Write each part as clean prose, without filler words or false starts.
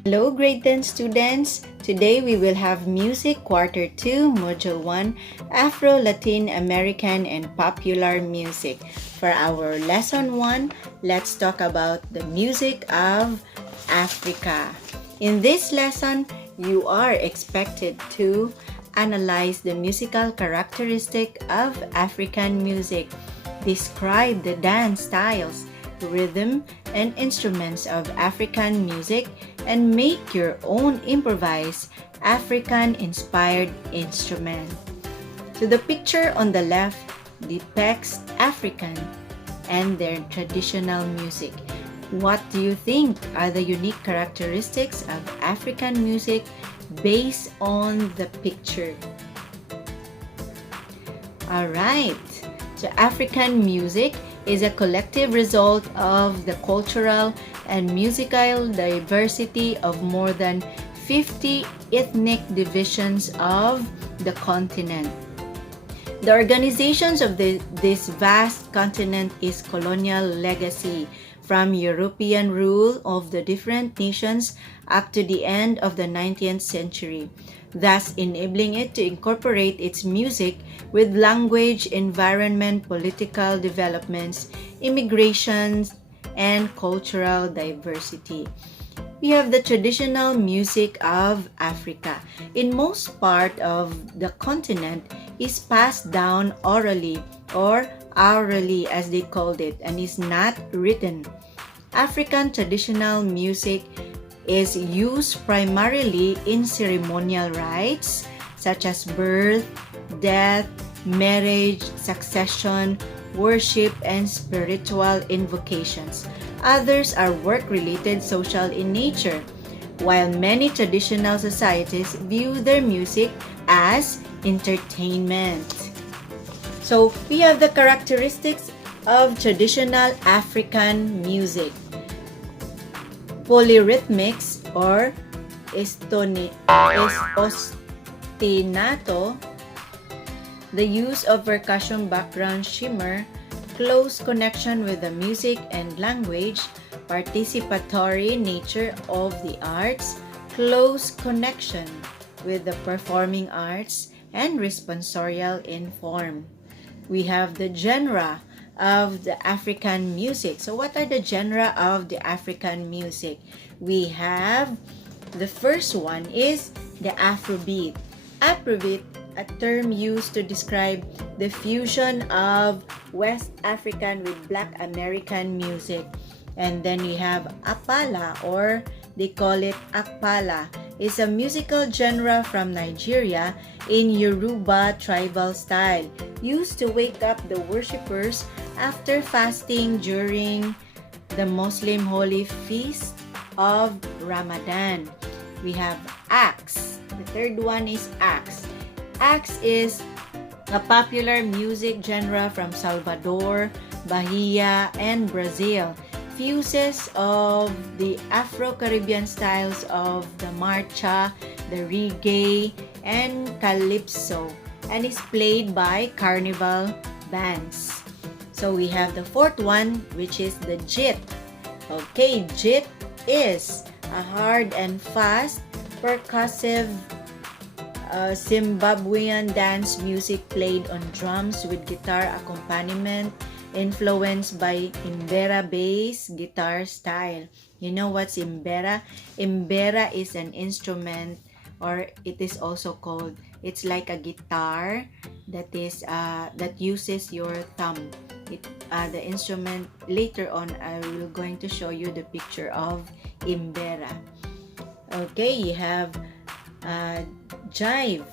Hello grade 10 students! Today we will have Music Quarter 2, Module 1, Afro-Latin American and Popular Music. For our Lesson 1, let's talk about the music of Africa. In this lesson, you are expected to analyze the musical characteristic of African music, describe the dance styles, rhythm, and instruments of African music, and make your own improvised African-inspired instrument. So the picture on the left depicts African and their traditional music. What do you think are the unique characteristics of African music based on the picture? Alright, so African music is a collective result of the cultural and musical diversity of more than 50 ethnic divisions of the continent. The organizations of this vast continent is colonial legacy from European rule of the different nations up to the end of the 19th century, thus enabling it to incorporate its music with language, environment, political developments, immigrations, and cultural diversity. We have the traditional music of Africa. In most part of the continent is passed down orally or orally as they called it, and is not written. African traditional music is used primarily in ceremonial rites such as birth, death, marriage, succession, worship, and spiritual invocations. Others are work-related, social in nature, while many traditional societies view their music as entertainment. So we have the characteristics of traditional African music. Polyrhythmics or ostinato, the use of percussion background shimmer, close connection with the music and language, participatory nature of the arts, close connection with the performing arts, and responsorial in form. We have the genre of the African music. So what are the genre of the African music? We have the first one is the Afrobeat. Afrobeat, a term used to describe the fusion of West African with Black American music. And then we have Apala, or they call it Akpala. It's a musical genre from Nigeria in Yoruba tribal style, used to wake up the worshippers after fasting during the Muslim holy feast of Ramadan. We have Axe. The third one is Axe. Axe is a popular music genre from Salvador, Bahia, and Brazil. Fuses of the Afro-Caribbean styles of the marcha, the reggae, and calypso, and is played by carnival bands. So we have the fourth one, which is the jit. Okay, jit is a hard and fast percussive Zimbabwean dance music played on drums with guitar accompaniment, influenced by Imbera bass guitar style. You know what's Imbera? Imbera is an instrument, or it is also called, it's like a guitar that is that uses your thumb. The instrument, later on I will going to show you the picture of Imbera. Okay, you have jive.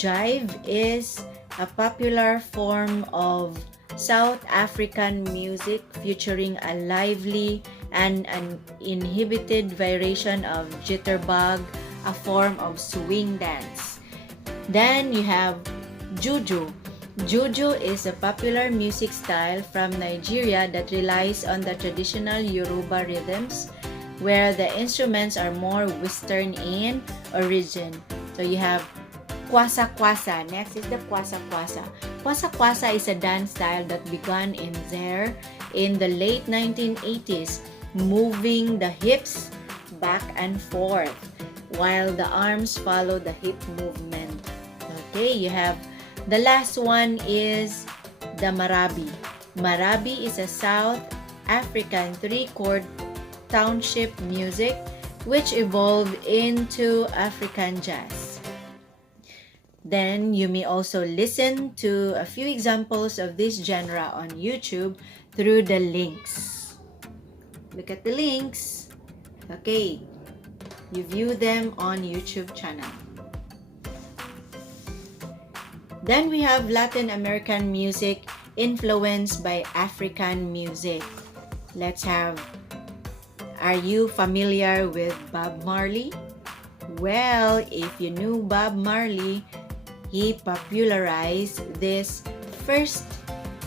Jive is a popular form of South African music featuring a lively and an inhibited variation of jitterbug, a form of swing dance. Then you have juju. Juju is a popular music style from Nigeria that relies on the traditional Yoruba rhythms, where the instruments are more Western in origin. So you have kwasa kwasa. Next is the kwasa kwasa. Kwasa kwasa is a dance style that began in Zaire in the late 1980s, moving the hips back and forth, while the arms follow the hip movement. Okay, you have the last one is the marabi. Marabi is a South African three-chord township music which evolved into African jazz. Then you may also listen to a few examples of this genre on YouTube through the links. Look at the links. Okay, you view them on YouTube channel. Then we have Latin American music influenced by African music. Let's have, are you familiar with Bob Marley? Well, if you knew Bob Marley, he popularized this first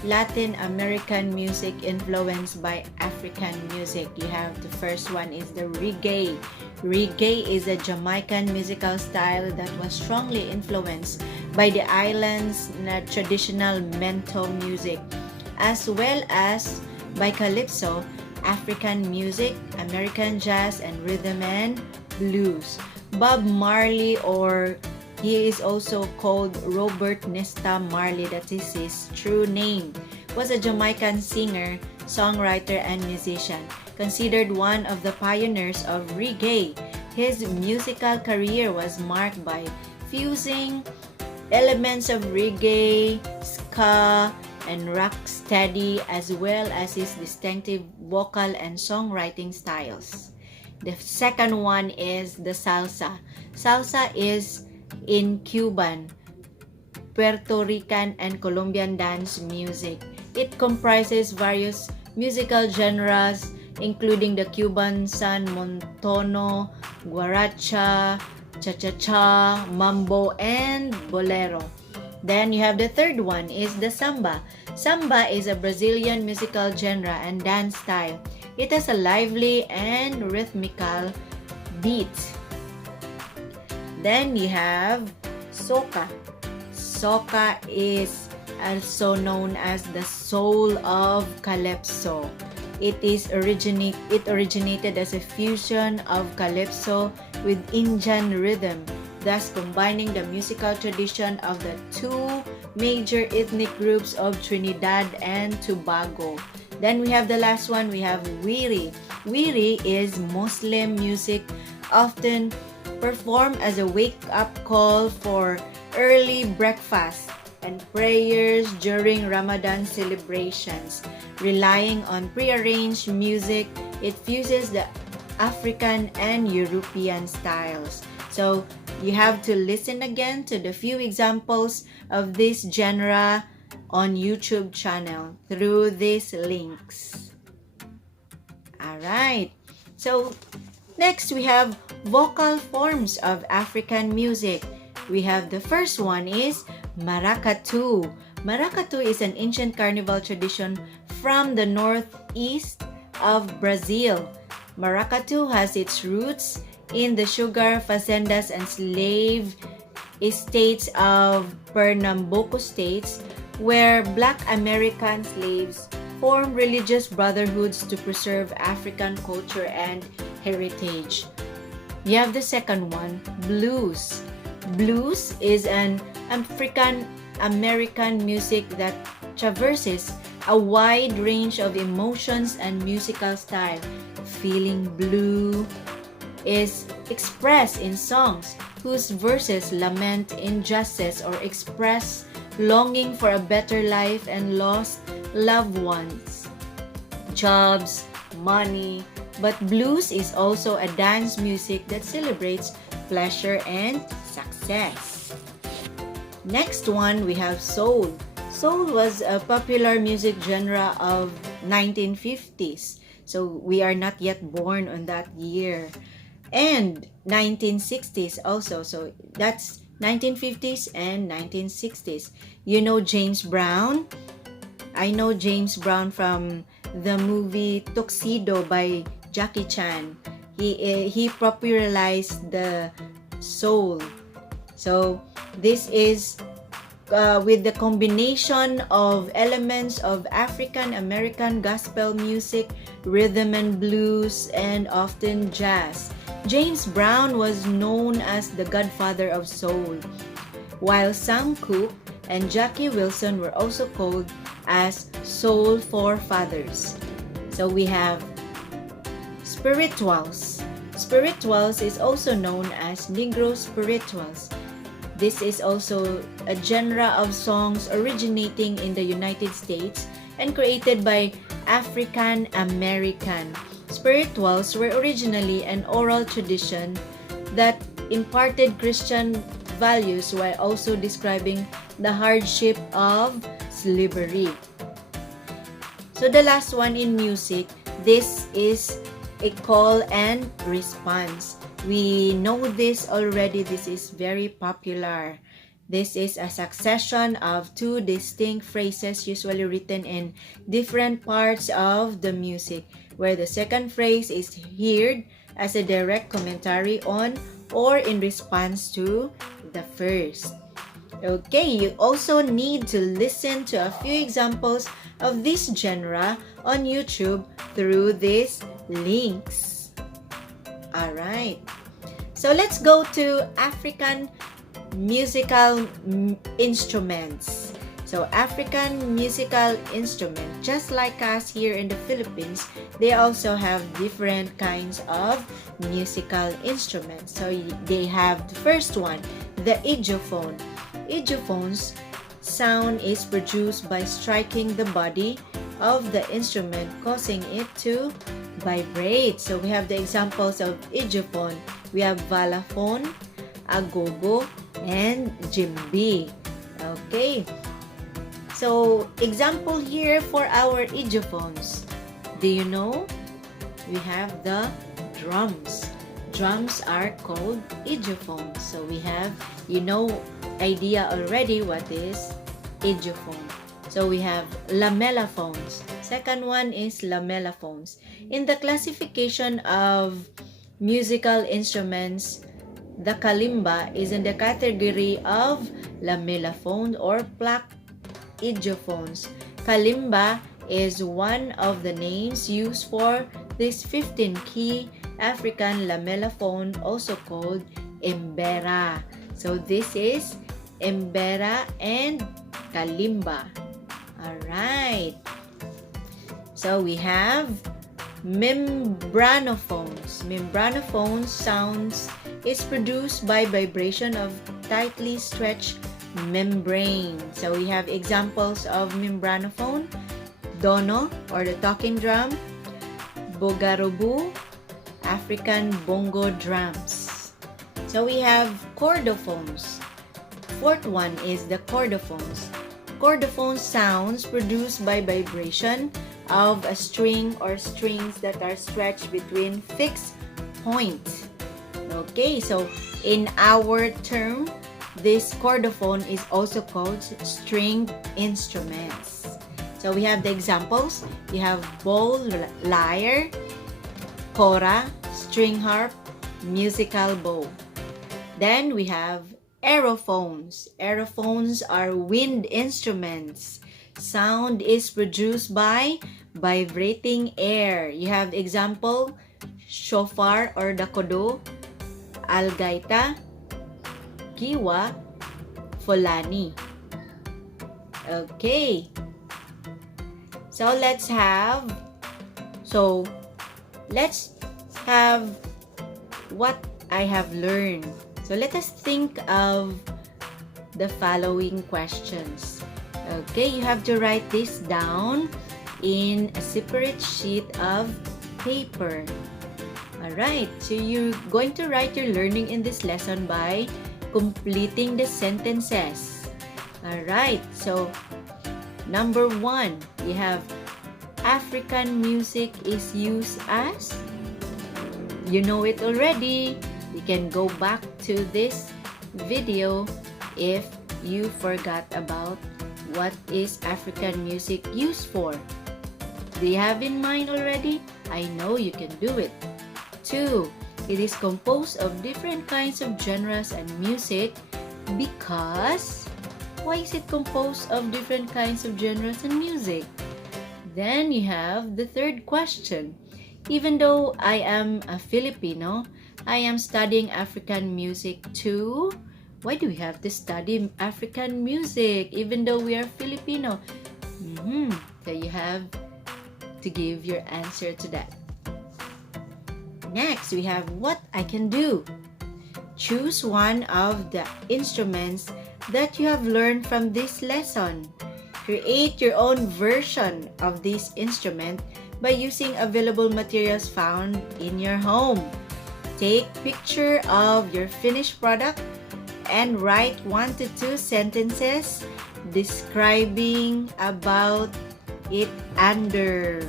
Latin American music influenced by African music. You have the first one is the reggae. Reggae is a Jamaican musical style that was strongly influenced by the island's traditional mento music, as well as by calypso, African music, American jazz, and rhythm and blues. Bob Marley, or he is also called Robert Nesta Marley, that is his true name, was a Jamaican singer, songwriter, and musician, considered one of the pioneers of reggae. His musical career was marked by fusing elements of reggae, ska, and rocksteady, as well as his distinctive vocal and songwriting styles. The second one is the salsa. Salsa is in Cuban, Puerto Rican, and Colombian dance music. It comprises various musical genres, including the Cuban son montono, guaracha, cha-cha-cha, mambo, and bolero. Then you have the third one is the samba. Samba is a Brazilian musical genre and dance style. It has a lively and rhythmical beat. Then you have soca. Soca is also known as the soul of calypso. It originated as a fusion of calypso with Indian rhythm, thus combining the musical tradition of the two major ethnic groups of Trinidad and Tobago. Then we have the last one, we have wiri. Wiri is Muslim music often performed as a wake-up call for early breakfast and prayers during Ramadan celebrations. Relying on prearranged music, it fuses the African and European styles. So you have to listen again to the few examples of this genre on YouTube channel through these links. Alright, so next we have vocal forms of African music. We have the first one is maracatu. Maracatu is an ancient carnival tradition from the northeast of Brazil. Maracatu has its roots in the sugar fazendas and slave estates of Pernambuco states, where Black American slaves formed religious brotherhoods to preserve African culture and heritage. You have the second one, blues. Blues is an African American music that traverses a wide range of emotions and musical style. Feeling blue is expressed in songs whose verses lament injustice or express longing for a better life and lost loved ones, jobs, money. But blues is also a dance music that celebrates pleasure and success. Next one, we have soul. Soul was a popular music genre of 1950s. So we are not yet born on that year. And 1960s also. So that's 1950s and 1960s. You know James Brown? I know James Brown from the movie Tuxedo by Jackie Chan. He popularized the soul. So this is with the combination of elements of African American gospel music, rhythm and blues, and often jazz. James Brown was known as the godfather of soul, while Sam Cooke and Jackie Wilson were also called as soul forefathers. So we have spirituals. Spirituals is also known as Negro spirituals. This is also a genre of songs originating in the United States and created by African American. Spirituals were originally an oral tradition that imparted Christian values while also describing the hardship of slavery. So the last one in music, this is a call and response. We know this already. This is very popular. This is a succession of two distinct phrases usually written in different parts of the music, where the second phrase is heard as a direct commentary on or in response to the first. Okay, you also need to listen to a few examples of this genre on YouTube through these links. Alright, so let's go to African musical instruments. So African musical instrument, just like us here in the Philippines, they also have different kinds of musical instruments. So they have the first one, the idiophone. Idiophone's sound is produced by striking the body of the instrument, causing it to vibrate. So we have the examples of idiophone. We have valophone, agogo, and djembe. Okay. So example here for our idiophones. Do you know? We have the drums. Drums are called idiophones. So we have, idea already what is idiophone. So we have lamellophones. Second one is lamellophones. In the classification of musical instruments, the kalimba is in the category of lamellophone or plucked idiophones. Kalimba is one of the names used for this 15-key African lamellophone, also called mbera. So this is mbera and kalimba. Alright. So we have membranophones. Membranophones sounds is produced by vibration of tightly stretched membrane. So we have examples of membranophone, dono or the talking drum, bogarobu, African bongo drums. So we have chordophones. Fourth one is the chordophones. Chordophone sounds produced by vibration of a string or strings that are stretched between fixed points. Okay, so in our term, this chordophone is also called stringed instruments. So we have the examples. You have bowl, lyre, kora, string harp, musical bow. Then we have aerophones. Aerophones are wind instruments. Sound is produced by vibrating air. You have example, shofar or dakodo, algaita, kiwa, fulani. Okay. So let's have what I have learned. So let us think of the following questions. Okay, you have to write this down in a separate sheet of paper. Alright, so you're going to write your learning in this lesson by completing the sentences. Alright, so number 1, you have African music is used as, you know it already. You can go back to this video if you forgot about what is African music used for. Do you have in mind already? I know you can do it. 2, it is composed of different kinds of genres and music because Why is it composed of different kinds of genres and music? Then you have the third question. Even though I am a Filipino, I am studying African music too. Why do we have to study African music even though we are Filipino? So you have to give your answer to that. Next, we have what I can do. Choose one of the instruments that you have learned from this lesson. Create your own version of this instrument by using available materials found in your home. Take picture of your finished product and write 1 to 2 sentences describing about it under.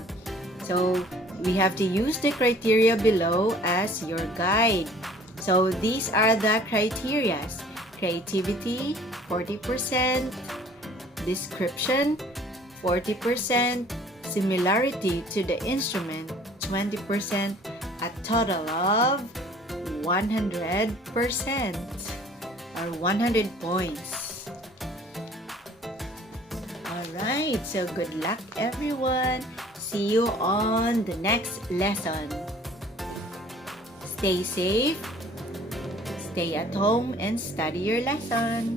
So we have to use the criteria below as your guide. So these are the criteria. Creativity, 40%. Description, 40%. Similarity to the instrument, 20%. A total of 100% or 100 points. Alright, so good luck everyone. See you on the next lesson. Stay safe, stay at home, and study your lesson.